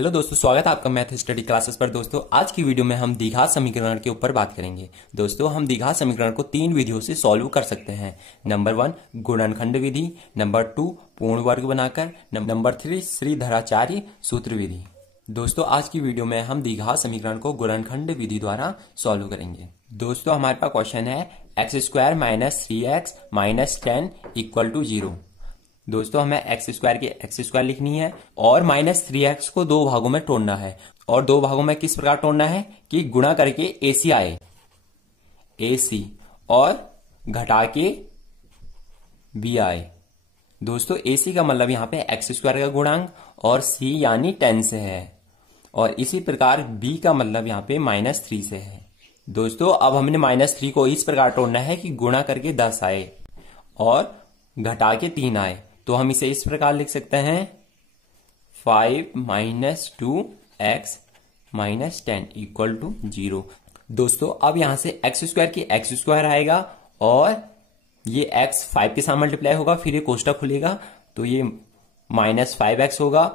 Hello दोस्तों, स्वागत है आपका मैथ स्टडी क्लासेस पर। दोस्तों आज की वीडियो में हम द्विघात समीकरण के ऊपर बात करेंगे। दोस्तों हम द्विघात समीकरण को 3 विधियों से सॉल्व कर सकते हैं। नंबर 1 गुणनखंड विधि, नंबर 2 पूर्ण वर्ग बनाकर, नंबर 3 श्रीधराचार्य सूत्र विधि। दोस्तों आज की वीडियो में हम द्विघात समीकरण को गुणनखंड विधि द्वारा सॉल्व करेंगे। दोस्तों हमारे पास क्वेश्चन है x² - 3x - 10 = 0। दोस्तों हमें x² की x² लिखनी है और -3x को दो भागों में तोड़ना है। और दो भागों में किस प्रकार तोड़ना है कि गुणा करके AC आए, AC और घटा के B आए। दोस्तों AC का मतलब यहाँ पे x² का गुणांक और C यानी 10 से है, और इसी प्रकार B का मतलब यहाँ पे -3 से है। दोस्तों अब हमने -3 को इस प्रकार तोड़ना है कि गुणा करके 10 आए और घटा के 3 आए। तो हम इसे इस प्रकार लिख सकते हैं 5 - 2x - 10 = 0। दोस्तों अब यहां से x² की x² आएगा और ये x 5 के साथ मल्टीप्लाई होगा, फिर ये कोष्टक खुलेगा तो ये -5x होगा,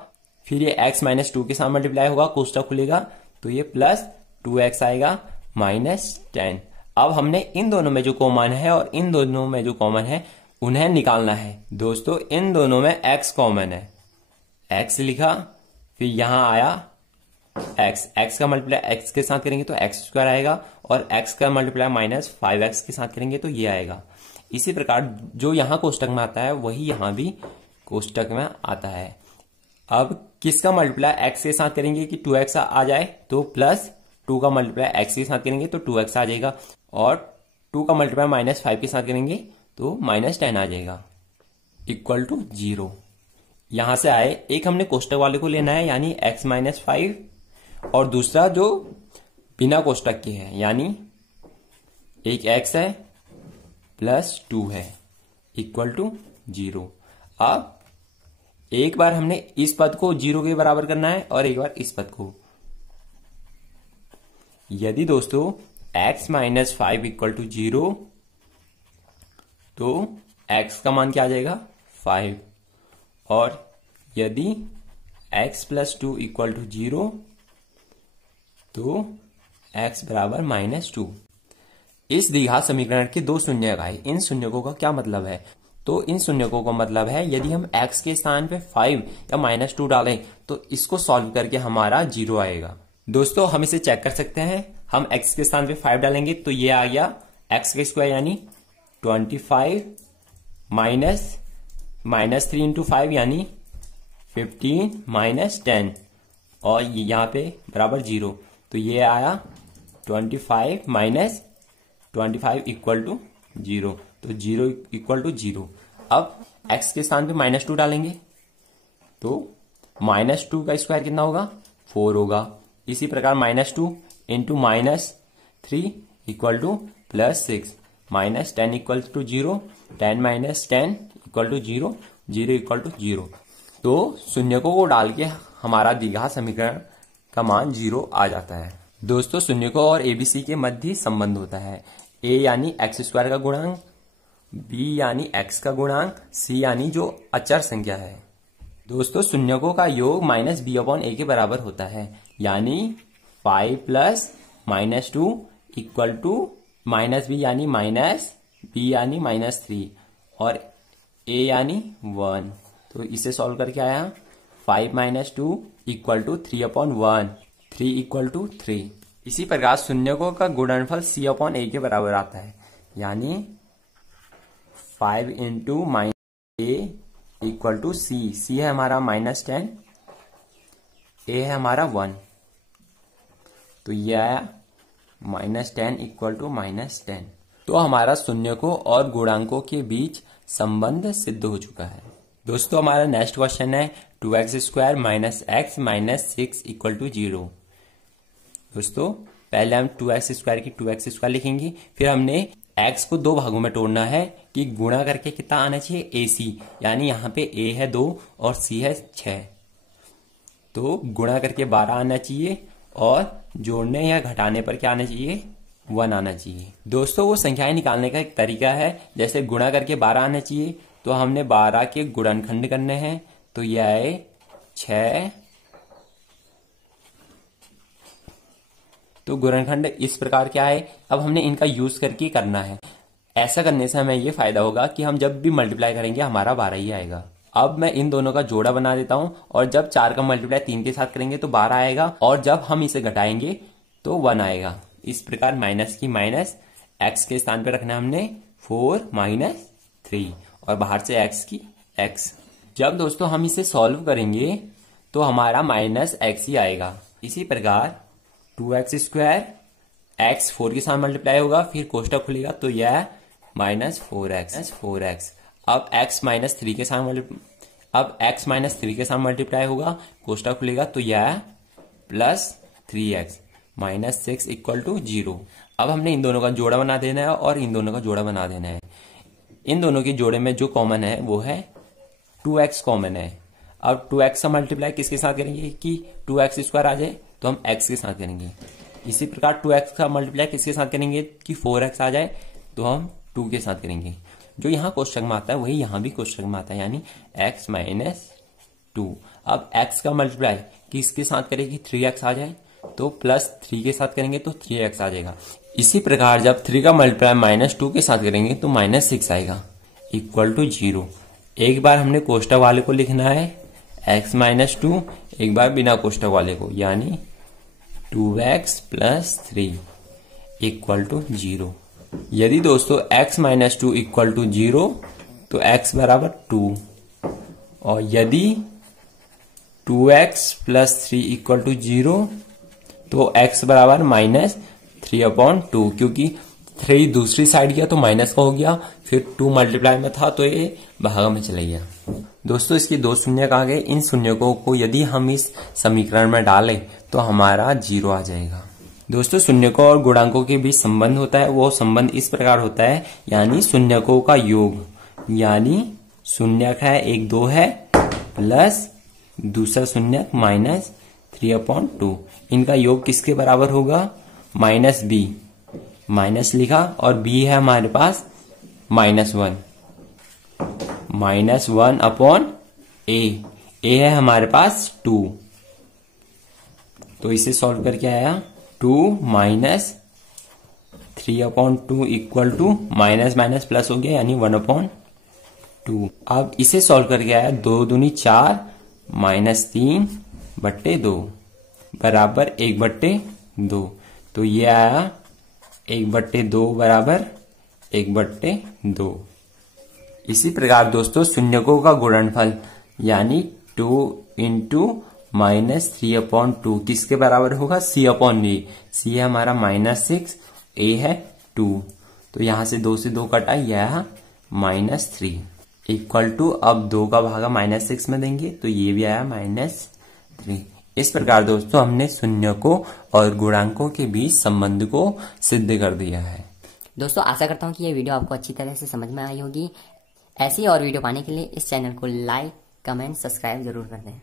फिर ये x - 2 के साथ मल्टीप्लाई होगा, कोष्टक खुलेगा तो ये +2x आएगा -10। अब हमने इन दोनों में जो कॉमन है और इन दोनों में जो कॉमन है उन्हें निकालना है। दोस्तों इन दोनों में x कॉमन है, x लिखा, फिर यहां आया x का मल्टीप्लाई x के साथ करेंगे तो x² आएगा, और x का मल्टीप्लाई -5x के साथ करेंगे तो ये आएगा। इसी प्रकार जो यहां कोष्टक में आता है वही यहां भी कोष्टक में आता है। अब किसका मल्टीप्लाई x के साथ करेंगे कि 2x आ जाए तो +2 का मल्टीप्लाई x के साथ करेंगे तो 2x आ जाएगा, और 2 का मल्टीप्लाई -5 के साथ करेंगे तो -10 आ जाएगा = 0। यहां से आए एक हमने कोष्टक वाले को लेना है यानी x - 5, और दूसरा जो बिना कोष्टक के है यानी एक x है +2 है = 0। अब एक बार हमने इस पद को 0 के बराबर करना है और एक बार इस पद को। यदि दोस्तों x - 5 = 0 तो x का मान क्या आ जाएगा 5, और यदि x + 2 = 0 तो x बराबर -2। इस द्विघात समीकरण के दो शून्यक आए। इन शून्यकों का क्या मतलब है? तो इन शून्यकों का मतलब है यदि हम x के स्थान पे 5 या -2 डालें तो इसको सॉल्व करके हमारा 0 आएगा। दोस्तों हम इसे चेक कर सकते हैं। हम x के स्थान पे 5 डालेंगे तो ये आ गया x² यानी 25 -3 × 5 यानी 15 - 10, और यहाँ पे बराबर 0 तो ये आया 25 - 25 = 0, तो 0 = 0। अब x के स्थान पे -2 डालेंगे तो -2 का स्क्वायर कितना होगा 4 होगा। इसी प्रकार -2 × -3 = +6, -10 = 0, 10 - 10 = 0, 0 = 0। तो शून्यकों को डाल के हमारा द्विघात समीकरण का मान 0 आ जाता है। दोस्तों शून्यकों और ABC के मध्य संबंध होता है। A यानी x² का गुणांक, B यानी x का गुणांक, C यानी जो अचर संख्या है। दोस्तों शून्यकों का योग -b/a के बराबर होता है, यानी 5 + -2 = -b यानी -b यानी -3 और a यानी 1। तो इसे सॉल्व करके आया 5 - 2 = 3/1, 3 = 3। इसी प्रकार शून्यकों का गुणनफल c/a के बराबर आता है, यानी 5 × -a = c। c है हमारा -10, a है हमारा 1, तो यह आया -10 = -10। तो हमारा शून्यकों और गुणांकों के बीच संबंध सिद्ध हो चुका है। दोस्तों हमारा नेक्स्ट क्वेश्चन है 2x² - x - 6 = 0। दोस्तों पहले हम 2x² की 2x² लिखेंगे, फिर हमने x को दो भागों में तोड़ना है कि गुणा करके कितना आना चाहिए AC, यानी यहाँ पे a है 2 और c है 6, तो गुणा करके 12 आना चाहिए, और जोड़ने या घटाने पर क्या आना चाहिए 1 आना चाहिए। दोस्तों वो संख्याएं निकालने का एक तरीका है, जैसे गुणा करके 12 आना चाहिए तो हमने 12 के गुणनखंड करने हैं, तो यह आए 6 तो गुणनखंड इस प्रकार क्या है, अब हमने इनका यूज करके करना है। ऐसा करने से हमें ये फायदा होगा कि हम जब भी मल्टीप्लाई करेंगे हमारा 12 ही आएगा। अब मैं इन दोनों का जोड़ा बना देता हूं, और जब 4 का मल्टीप्लाई 3 के साथ करेंगे तो 12 आएगा, और जब हम इसे घटाएंगे तो 1 आएगा। इस प्रकार माइनस की माइनस, एक्स के स्थान पर रखना हमने 4 माइनस 3, और बाहर से एक्स की एक्स। जब दोस्तों हम इसे सॉल्व करेंगे तो हमारा माइनस एक्स ही आएगा। इसी प्रकार 2x स्क्वायर, एक्स 4 के साथ मल्टीप्लाई होगा, फिर कोष्टक खुलेगा तो यह माइनस 4x। अब x माइनस 3 के साथ मल्टीप्लाई होगा, कोष्टक खुलेगा तो यह plus 3x minus 6 equal to 0। अब हमने इन दोनों का जोड़ा बना देना है और इन दोनों का जोड़ा बना देना है। इन दोनों के जोड़े में जो कॉमन है वो है 2x कॉमन है। अब 2x का मल्टीप्लाई किसके साथ करेंगे कि 2x स्क्वायर आ जाए, तो हम x के साथ करेंगे। इसी प्रकार 2x का मल्टीप्लाई किसके साथ करेंगे कि 4x आ जाए, तो हम 2 के साथ करेंगे। जो यहाँ कोष्टक में आता है वही यहाँ भी कोष्टक में आता है, यानी x माइनस 2। अब x का मल्टीप्लाई किसके साथ करेंगे 3x आ जाए, तो प्लस 3 के साथ करेंगे तो 3x आ जाएगा। इसी प्रकार जब 3 का मल्टीप्लाई माइनस 2 के साथ करेंगे तो माइनस 6 आएगा इक्वल टू 0। एक बार हमने कोष्टक वाले को लिखना है x माइनस 2, एक बार बिना कोष्टक वाले को, यानी 2x प्लस 3 इक्वल टू 0। यदि दोस्तों x माइनस 2 इक्वल टू 0 तो x बराबर 2, और यदि 2x प्लस 3 इक्वल टू 0 तो x बराबर माइनस 3/2, क्योंकि 3 दूसरी साइड गया तो माइनस का हो गया, फिर 2 मल्टीप्लाई में था तो ये भाग में चला गया। दोस्तों इसकी 2 शून्य आ गए। इन शून्यकों को यदि हम इस समीकरण में डालें तो हमारा 0 आ जाएगा। दोस्तों शून्यकों और गुणांकों के बीच संबंध होता है, वो संबंध इस प्रकार होता है, यानी शून्यकों का योग, यानी शून्यक है 1 2 है, प्लस दूसरा शून्यक माइनस 3/2। इनका योग किसके बराबर होगा, माइनस b, माइनस लिखा, और b है हमारे पास -1 अपॉन a है हमारे पास 2। तो इसे सॉल्व करके आया 2 minus 3/2 equal to minus minus plus हो गया, यानी 1/2। अब इसे सॉल्व करके आया 2 दूनी 4 माइनस 3/2 बराबर 1/2। तो ये आया 1/2 बराबर 1/2। इसी प्रकार दोस्तों शून्यकों का गुणनफल यानी 2 इंटू माइनस 3/2 किसके बराबर होगा, c/a। c है हमारा -6, a है 2, तो यहां से 2 से 2 कटा, यह -3 इक्वल टू, अब 2 का भागा -6 में देंगे तो ये भी आया -3। इस प्रकार दोस्तों हमने शून्यकों और गुणांकों के बीच संबंध को सिद्ध कर दिया है। दोस्तों आशा करता हूँ कि ये वीडियो आपको अच्छी तरह से समझ में आई होगी। ऐसी और वीडियो पाने के लिए इस चैनल को लाइक, कमेंट, सब्सक्राइब जरूर कर दें।